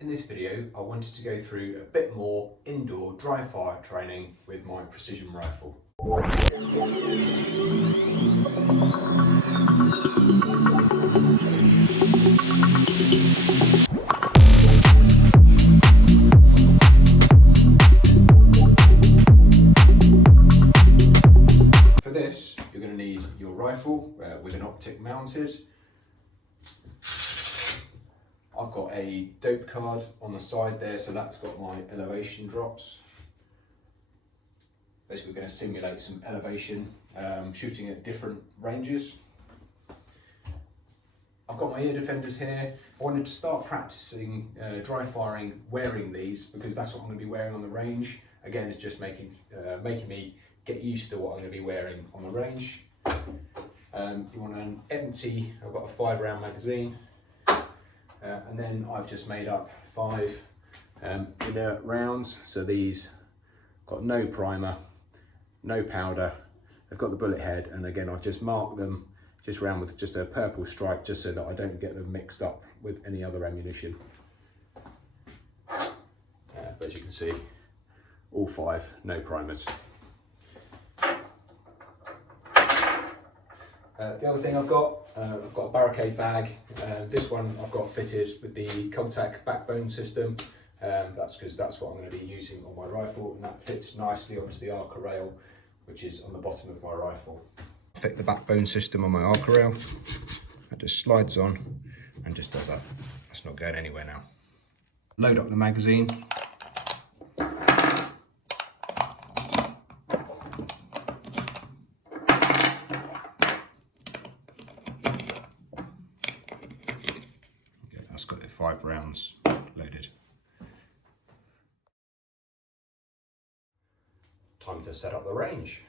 In this video, I wanted to go through a bit more indoor dry fire training with my precision rifle. For this, you're going to need your rifle with an optic mounted. I've got a dope card on the side there, so that's got my elevation drops. Basically, we're going to simulate some elevation, shooting at different ranges. I've got my ear defenders here. I wanted to start practicing dry firing wearing these because that's what I'm going to be wearing on the range. Again, it's just making me get used to what I'm going to be wearing on the range. You want an empty, I've got a 5-round magazine. And then I've just made up 5 inert rounds. So these got no primer, no powder. They've got the bullet head, and again I've just marked them just round with just a purple stripe, just so that I don't get them mixed up with any other ammunition. But as you can see, all 5, no primers. The other thing I've got a barricade bag. This one I've got fitted with the Contact backbone system. That's because that's what I'm going to be using on my rifle, and that fits nicely onto the Arca rail, which is on the bottom of my rifle. Fit the backbone system on my Arca rail. It just slides on and just does that. That's not going anywhere now. Load up the magazine. That's got the 5 rounds loaded. Time to set up the range.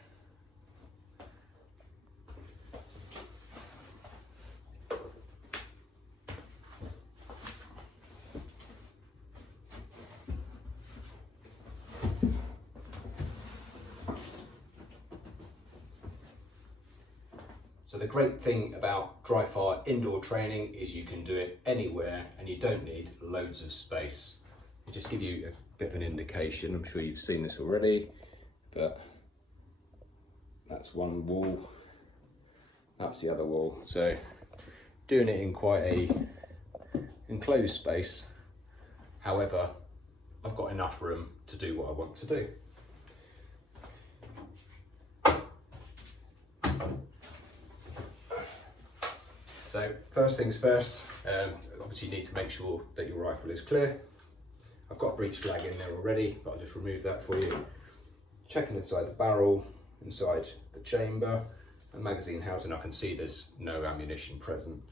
So the great thing about dry fire indoor training is you can do it anywhere and you don't need loads of space. I'll just give you a bit of an indication. I'm sure you've seen this already, but that's one wall, that's the other wall. So doing it in quite a enclosed space. However, I've got enough room to do what I want to do. So first things first, obviously you need to make sure that your rifle is clear. I've got a breech flag in there already, but I'll just remove that for you. Checking inside the barrel, inside the chamber, and magazine housing, I can see there's no ammunition present.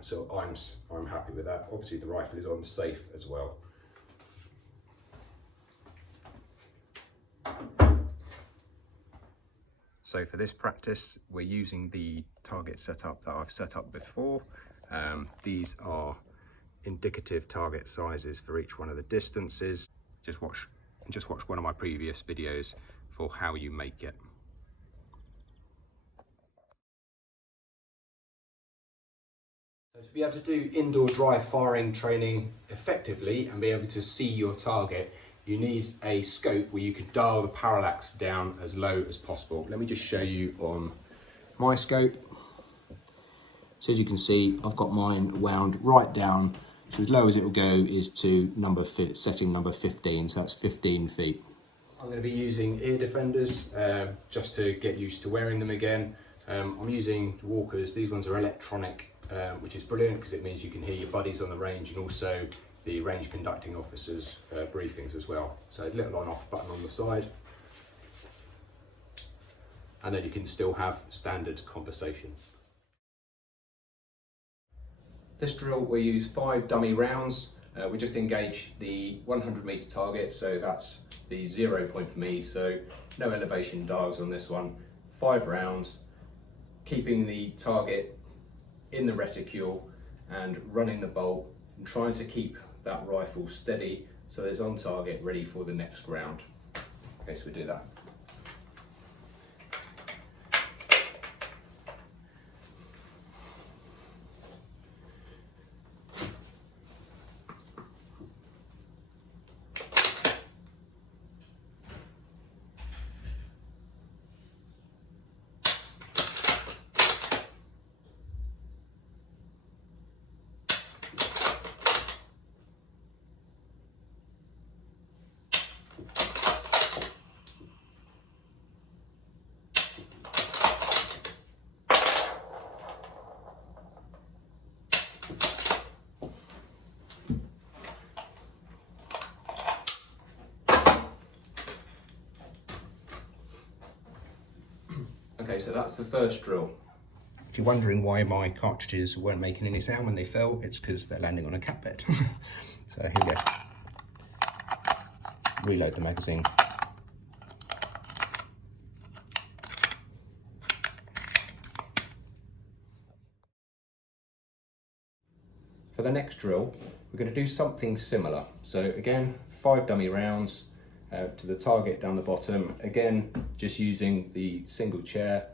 So I'm happy with that. Obviously the rifle is on safe as well. So for this practice, we're using the target setup that I've set up before. These are indicative target sizes for each one of the distances. Just watch one of my previous videos for how you make it. So to be able to do indoor dry firing training effectively and be able to see your target, you need a scope where you can dial the parallax down as low as possible. Let me just show you on my scope. So as you can see, I've got mine wound right down. So as low as it will go is to setting number 15, so that's 15 feet. I'm going to be using ear defenders just to get used to wearing them again. I'm using Walkers. These ones are electronic, which is brilliant because it means you can hear your buddies on the range and also the range conducting officers' briefings as well. So a little on-off button on the side. And then you can still have standard conversation. This drill, we use 5 dummy rounds. We just engage the 100-meter target, so that's the 0 point for me, so no elevation dials on this one. 5 rounds, keeping the target in the reticule and running the bolt and trying to keep that rifle steady so that it's on target, ready for the next round. Okay, so we do that. so that's the first drill. If you're wondering why my cartridges weren't making any sound when they fell, it's because they're landing on a cat bed. So here we go. Reload the magazine. For the next drill, we're going to do something similar. So again, 5 dummy rounds to the target down the bottom. Again, just using the single chair.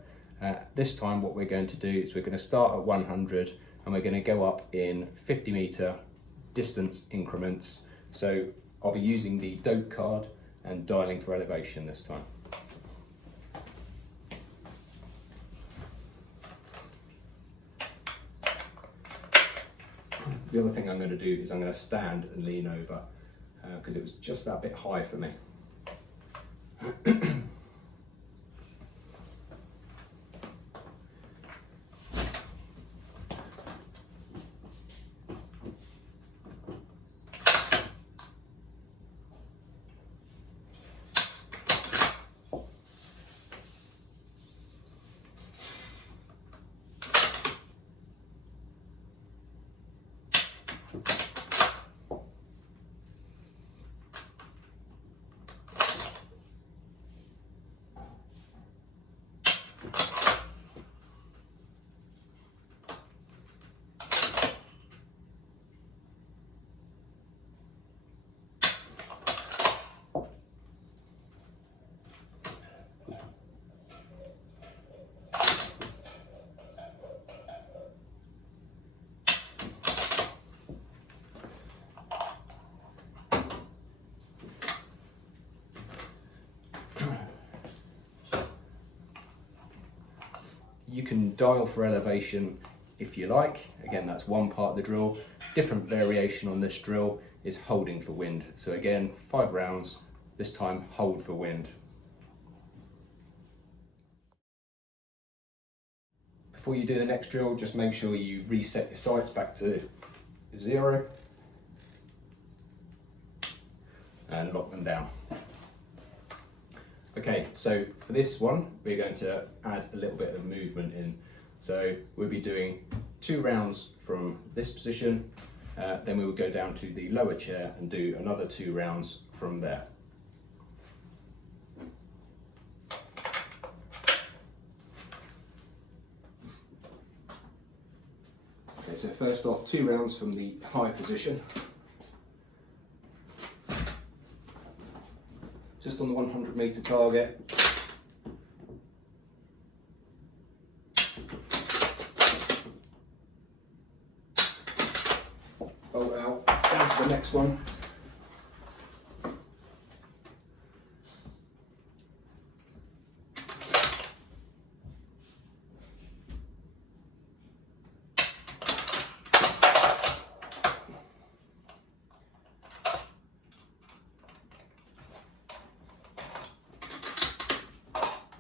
This time what we're going to do is we're going to start at 100 and we're going to go up in 50-meter distance increments. So I'll be using the dope card and dialing for elevation this time. The other thing I'm going to do is I'm going to stand and lean over because it was just that bit high for me. You can dial for elevation if you like. Again, that's one part of the drill. Different variation on this drill is holding for wind. So again, 5 rounds, this time hold for wind. Before you do the next drill, just make sure you reset your sights back to 0 and lock them down. Okay, so for this one, we're going to add a little bit of movement in. So we'll be doing 2 rounds from this position, then we will go down to the lower chair and do another 2 rounds from there. Okay, so first off, 2 rounds from the high position. Just on the 100-meter target. Bolt out, down to the next one.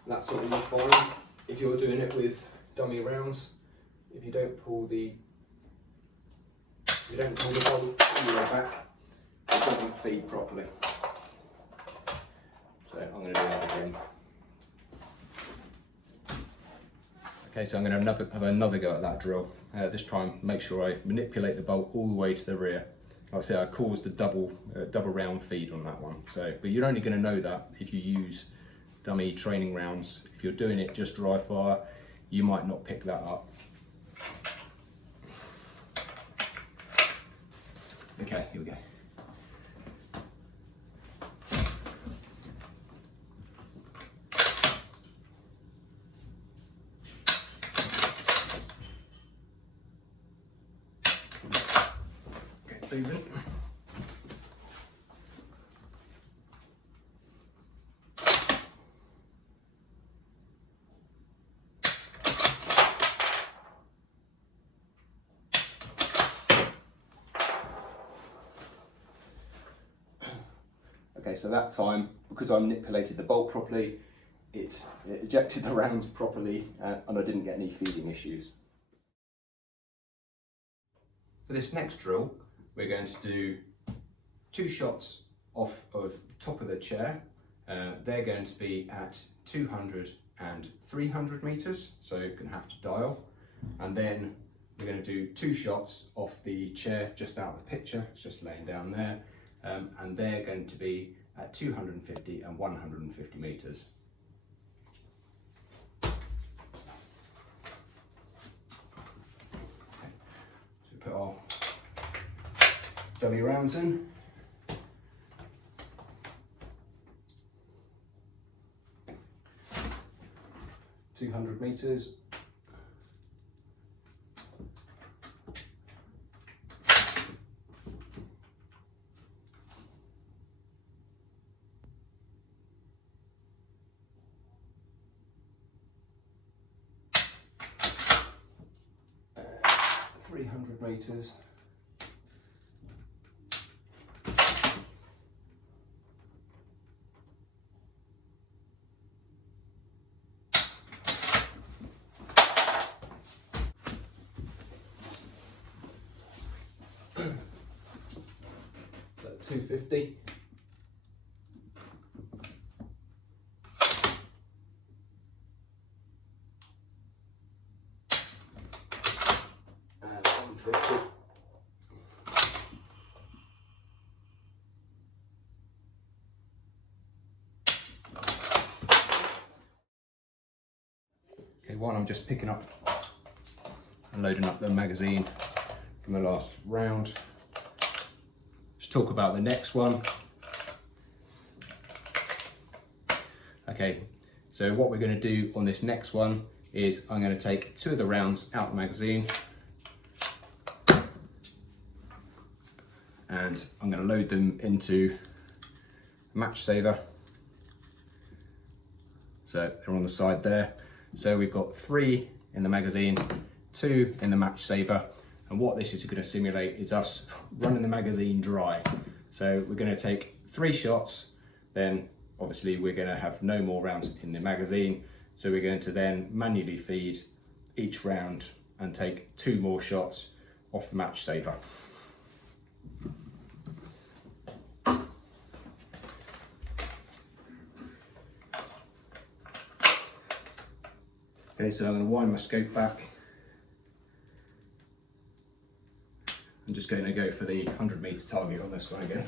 That's what you'll find if you're doing it with dummy rounds. If you don't pull the bolt all the way back, it doesn't feed properly. So I'm going to do that again. Okay, so I'm going to have another go at that drill. This time, make sure I manipulate the bolt all the way to the rear. Like I say, I caused a double round feed on that one. So, but you're only going to know that if you use dummy training rounds. If you're doing it just dry fire, you might not pick that up. Okay, here we go. Okay, moving. Okay, so that time, because I manipulated the bolt properly, it ejected the rounds properly and I didn't get any feeding issues. For this next drill, we're going to do 2 shots off of the top of the chair. They're going to be at 200 and 300 meters, so you're going to have to dial. And then we're going to do 2 shots off the chair just out of the picture, it's just laying down there, and they're going to be at 250 and 150 meters. So put our dummy rounds in. .200 meters. .300 meters. So 250. And 150. Okay, while I'm just picking up and loading up the magazine from the last round, let's talk about the next one. Okay, so what we're going to do on this next one is I'm going to take 2 of the rounds out of the magazine and I'm going to load them into a match saver. So they're on the side there. So we've got 3 in the magazine, 2 in the match saver, and what this is going to simulate is us running the magazine dry. So we're going to take 3 shots, then obviously we're going to have no more rounds in the magazine, so we're going to then manually feed each round and take 2 more shots off the match saver. Okay, so I'm going to wind my scope back. I'm just going to go for the 100 meter target on this one again.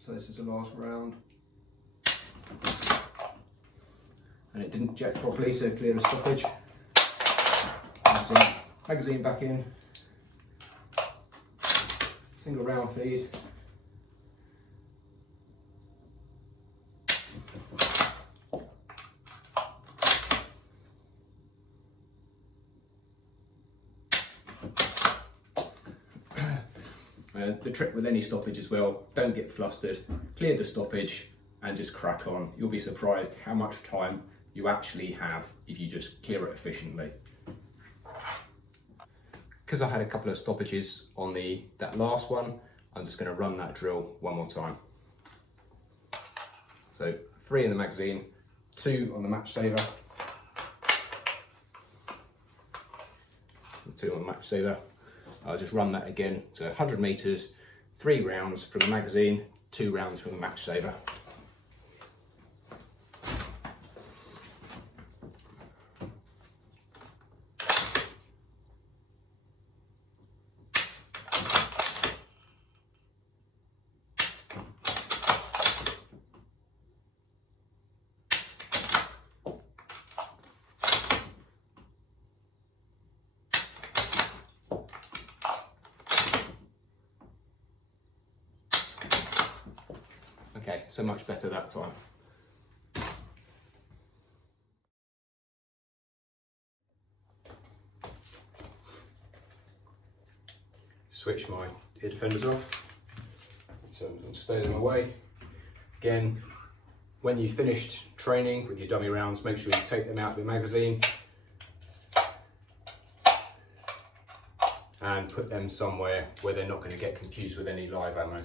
So this is the last round. And it didn't jet properly, so clear the stoppage. Magazine back in. Single round feed. The trick with any stoppage as well, don't get flustered, clear the stoppage and just crack on. You'll be surprised how much time you actually have if you just clear it efficiently. Because I had a couple of stoppages on that last one, I'm just going to run that drill one more time. So 3 in the magazine, 2 on the match saver, 2 on the match saver. I'll just run that again. So 100 meters, 3 rounds from the magazine, 2 rounds from the match saver. Okay, so much better that time. Switch my ear defenders off, so I'll stow them away. Again, when you've finished training with your dummy rounds, make sure you take them out of the magazine and put them somewhere where they're not going to get confused with any live ammo.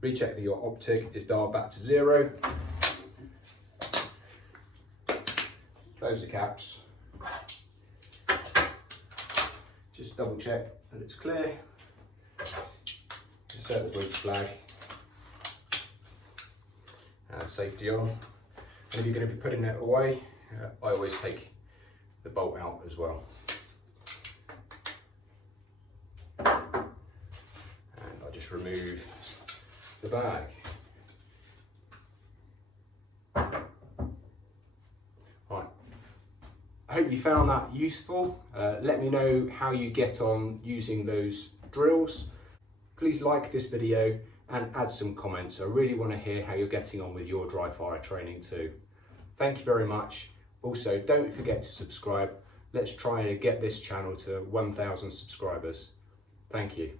Recheck that your optic is dialed back to 0. Close the caps. Just double check that it's clear. Insert the bridge flag. And safety on. And if you're going to be putting it away, I always take the bolt out as well. And I just remove the bag. Right. I hope you found that useful. Let me know how you get on using those drills. Please like this video and add some comments. I really want to hear how you're getting on with your dry fire training too. Thank you very much. Also, don't forget to subscribe. Let's try and get this channel to 1,000 subscribers. Thank you.